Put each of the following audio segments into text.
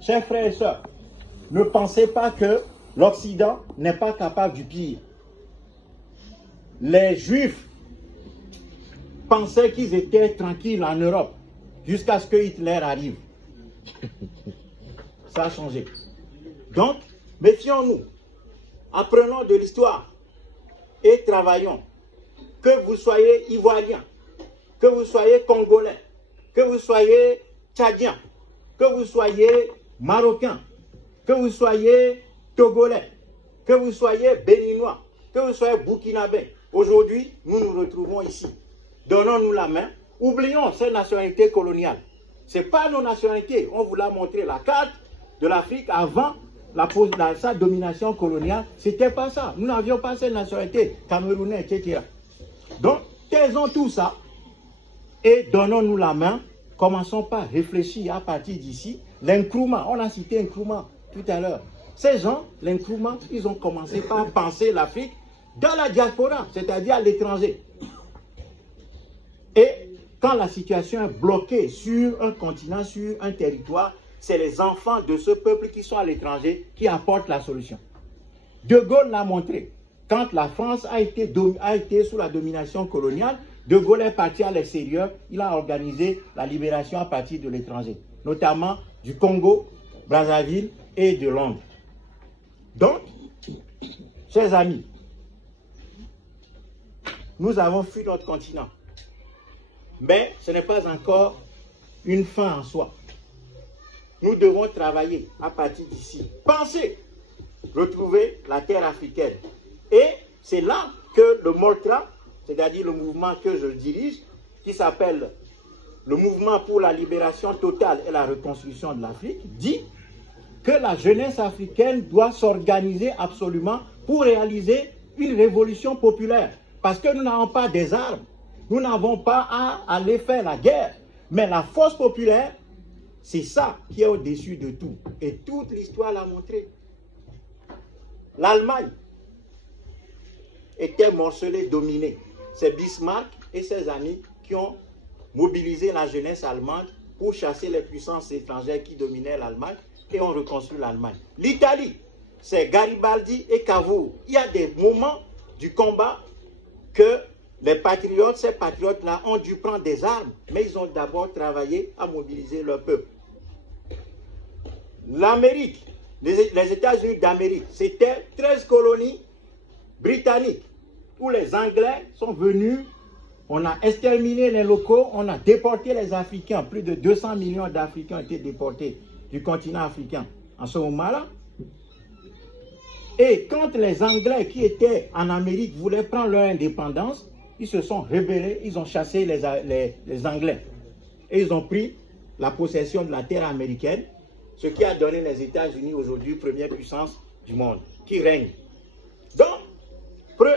Chers frères et sœurs, ne pensez pas que l'Occident n'est pas capable du pire. Les Juifs pensaient qu'ils étaient tranquilles en Europe jusqu'à ce que Hitler arrive. Ça a changé. Donc, méfions-nous, apprenons de l'histoire et travaillons. Que vous soyez Ivoirien, que vous soyez Congolais, que vous soyez Tchadien, que vous soyez Marocain, que vous soyez Togolais, que vous soyez Béninois, que vous soyez Burkinabé. Aujourd'hui, nous nous retrouvons ici. Donnons-nous la main. Oublions ces nationalités coloniales. Ce n'est pas nos nationalités. On vous l'a montré, la carte de l'Afrique avant sa domination coloniale. Ce n'était pas ça. Nous n'avions pas ces nationalités, Camerounais, etc. Donc, taisons tout ça et donnons-nous la main. Commençons par réfléchir à partir d'ici. L'Nkrumah, on a cité Nkrumah tout à l'heure. Ces gens, l'Nkrumah, ils ont commencé par penser l'Afrique dans la diaspora, c'est-à-dire à l'étranger. Et quand la situation est bloquée sur un continent, sur un territoire, c'est les enfants de ce peuple qui sont à l'étranger qui apportent la solution. De Gaulle l'a montré. Quand la France a été sous la domination coloniale, De Gaulle est parti à l'extérieur, il a organisé la libération à partir de l'étranger, notamment du Congo, Brazzaville et de Londres. Donc, chers amis, nous avons fui notre continent. Mais ce n'est pas encore une fin en soi. Nous devons travailler à partir d'ici. Penser, retrouver la terre africaine. Et c'est là que le MOLTRA, c'est-à-dire le mouvement que je dirige, qui s'appelle le Mouvement pour la libération totale et la reconstruction de l'Afrique, dit que la jeunesse africaine doit s'organiser absolument pour réaliser une révolution populaire. Parce que nous n'avons pas des armes, nous n'avons pas à aller faire la guerre. Mais la force populaire, c'est ça qui est au-dessus de tout. Et toute l'histoire l'a montré. L'Allemagne était morcelée, dominée. C'est Bismarck et ses amis qui ont mobilisé la jeunesse allemande pour chasser les puissances étrangères qui dominaient l'Allemagne et ont reconstruit l'Allemagne. L'Italie, c'est Garibaldi et Cavour. Il y a des moments du combat que les patriotes, ces patriotes-là, ont dû prendre des armes, mais ils ont d'abord travaillé à mobiliser leur peuple. L'Amérique, les États-Unis d'Amérique, c'était 13 colonies britanniques où les Anglais sont venus, on a exterminé les locaux, on a déporté les Africains. Plus de 200 millions d'Africains ont été déportés du continent africain en ce moment-là. Et quand les Anglais qui étaient en Amérique voulaient prendre leur indépendance, ils se sont rebellés, ils ont chassé les Anglais. Et ils ont pris la possession de la terre américaine, ce qui a donné les États-Unis aujourd'hui première puissance du monde, qui règne. Donc,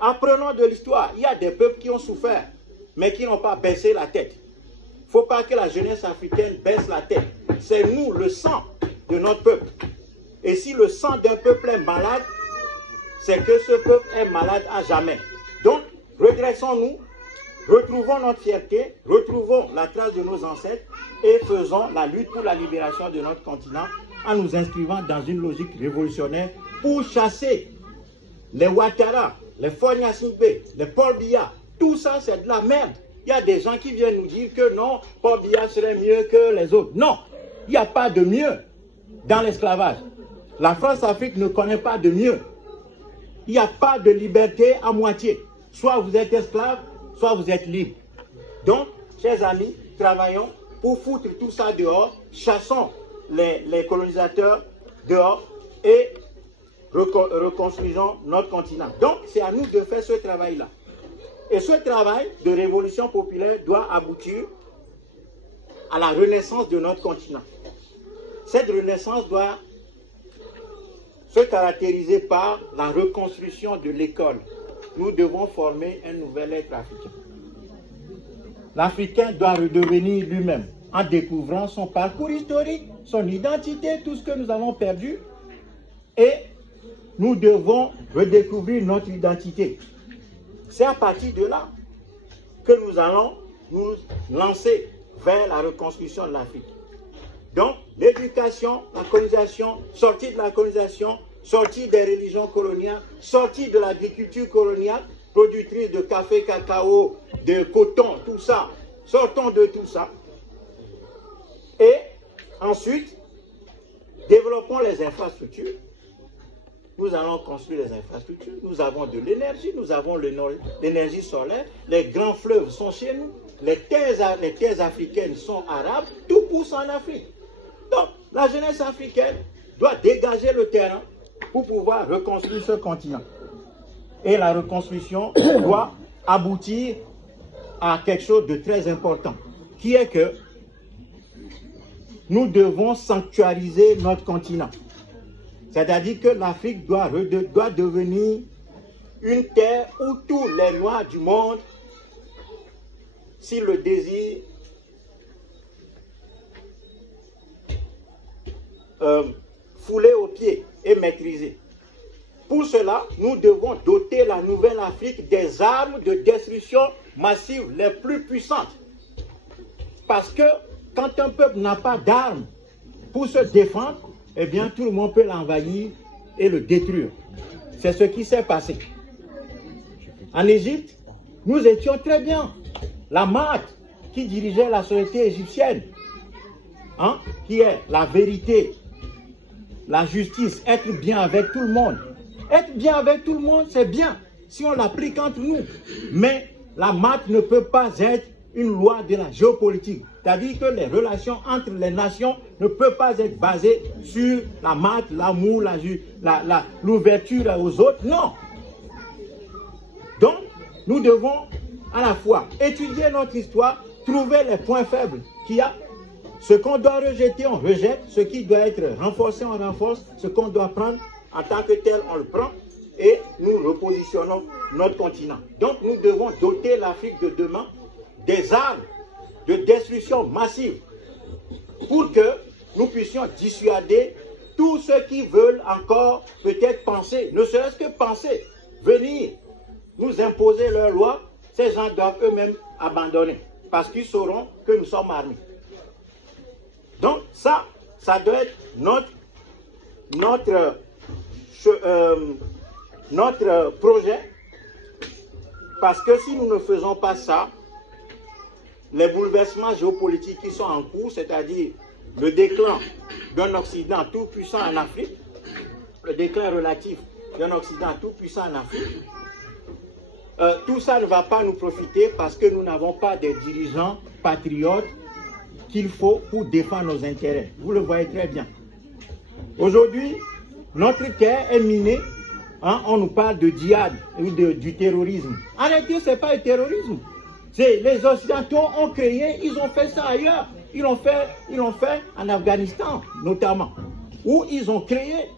apprenons de l'histoire. Il y a des peuples qui ont souffert, mais qui n'ont pas baissé la tête. Il ne faut pas que la jeunesse africaine baisse la tête. C'est nous, le sang de notre peuple. Et si le sang d'un peuple est malade, c'est que ce peuple est malade à jamais. Donc, redressons-nous, retrouvons notre fierté, retrouvons la trace de nos ancêtres et faisons la lutte pour la libération de notre continent en nous inscrivant dans une logique révolutionnaire pour chasser les Ouattara, les Fogna Singbe, les Paul Biya. Tout ça, c'est de la merde. Il y a des gens qui viennent nous dire que non, Paul Biya serait mieux que les autres. Non, il n'y a pas de mieux dans l'esclavage. La France-Afrique ne connaît pas de mieux. Il n'y a pas de liberté à moitié. Soit vous êtes esclave, soit vous êtes libre. Donc, chers amis, travaillons pour foutre tout ça dehors, chassons les colonisateurs dehors et reconstruisons notre continent. Donc, c'est à nous de faire ce travail-là. Et ce travail de révolution populaire doit aboutir à la renaissance de notre continent. Cette renaissance doit se caractériser par la reconstruction de l'école. Nous devons former un nouvel être africain. L'Africain doit redevenir lui-même en découvrant son parcours historique, son identité, tout ce que nous avons perdu. Et nous devons redécouvrir notre identité. C'est à partir de là que nous allons nous lancer vers la reconstruction de l'Afrique. Donc, l'éducation, la colonisation, sortie de la colonisation, sortie des religions coloniales, sortie de l'agriculture coloniale, productrice de café, cacao, de coton, tout ça. Sortons de tout ça. Et ensuite, développons les infrastructures. Nous allons construire les infrastructures. Nous avons de l'énergie, nous avons l'énergie solaire. Les grands fleuves sont chez nous. Les terres africaines sont arabes. Tout pousse en Afrique. Donc, la jeunesse africaine doit dégager le terrain pour pouvoir reconstruire ce continent. Et la reconstruction doit aboutir à quelque chose de très important, qui est que nous devons sanctuariser notre continent. C'est-à-dire que l'Afrique doit devenir une terre où tous les Noirs du monde, s'ils le désirent, foulés aux pieds et maîtrisés. Pour cela, nous devons doter la nouvelle Afrique des armes de destruction massive les plus puissantes. Parce que quand un peuple n'a pas d'armes pour se défendre, eh bien tout le monde peut l'envahir et le détruire. C'est ce qui s'est passé. En Égypte, nous étions très bien. La Mahdi, qui dirigeait la société égyptienne, hein, qui est la vérité, la justice, être bien avec tout le monde. Être bien avec tout le monde, c'est bien si on l'applique entre nous. Mais la Mahdi ne peut pas être une loi de la géopolitique. C'est-à-dire que les relations entre les nations ne peuvent pas être basées sur la Mahdi, l'amour, l'ouverture aux autres. Non. Donc, nous devons à la fois étudier notre histoire, trouver les points faibles qu'il y a. Ce qu'on doit rejeter, on rejette. Ce qui doit être renforcé, on renforce. Ce qu'on doit prendre en tant que tel, on le prend. Et nous repositionnons notre continent. Donc, nous devons doter l'Afrique de demain des armes de destruction massive pour que nous puissions dissuader tous ceux qui veulent encore peut-être penser, ne serait-ce que penser, venir nous imposer leurs lois. Ces gens doivent eux-mêmes abandonner parce qu'ils sauront que nous sommes armés. Donc ça doit être notre projet, parce que si nous ne faisons pas ça, les bouleversements géopolitiques qui sont en cours, c'est-à-dire le déclin d'un Occident tout puissant en Afrique, le déclin relatif d'un Occident tout puissant en Afrique, tout ça ne va pas nous profiter parce que nous n'avons pas des dirigeants patriotes qu'il faut pour défendre nos intérêts. Vous le voyez très bien. Aujourd'hui, notre terre est minée. Hein, on nous parle de djihad ou du terrorisme. Arrêtez, ce n'est pas le terrorisme. Les Occidentaux ont créé, ils ont fait ça ailleurs. Ils l'ont fait en Afghanistan, notamment, où ils ont créé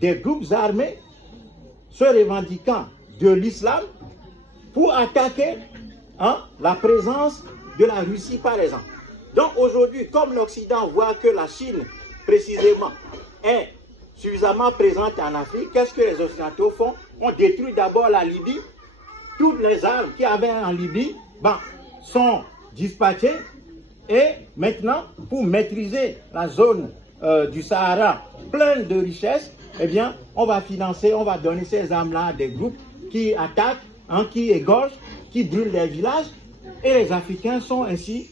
des groupes armés se revendiquant de l'islam pour attaquer la présence de la Russie, par exemple. Donc aujourd'hui, comme l'Occident voit que la Chine, précisément, est suffisamment présente en Afrique, qu'est-ce que les Occidentaux font? On détruit d'abord la Libye. Toutes les armes qu'il y avait en Libye sont dispatchées. Et maintenant, pour maîtriser la zone du Sahara pleine de richesses, eh bien, on va financer, on va donner ces armes-là à des groupes qui attaquent, qui égorgent, qui brûlent des villages. Et les Africains sont ainsi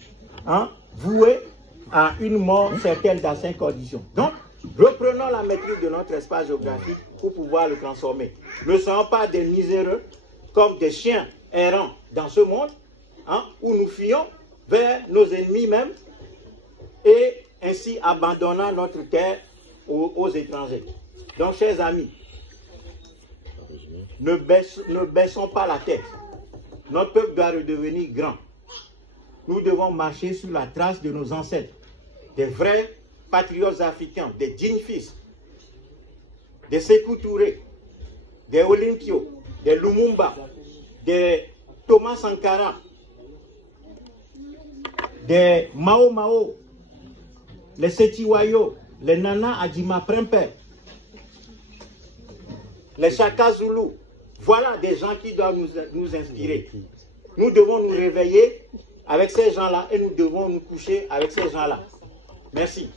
voués à une mort certaine dans ces conditions. Donc, reprenons la maîtrise de notre espace géographique pour pouvoir le transformer. Ne soyons pas des miséreux comme des chiens errants dans ce monde, où nous fuyons vers nos ennemis même et ainsi abandonnant notre terre aux étrangers. Donc, chers amis, ne baissons pas la tête. Notre peuple doit redevenir grand. Nous devons marcher sur la trace de nos ancêtres, des vrais patriotes africains, des dignes fils, des Sékou Touré, des Olympio, des Lumumba, des Thomas Sankara, des Mao Mao, les Setiwayo, les Nana Adjima Prempeh, les Chaka Zulu. Voilà des gens qui doivent nous inspirer. Nous devons nous réveiller avec ces gens-là et nous devons nous coucher avec ces gens-là. Merci.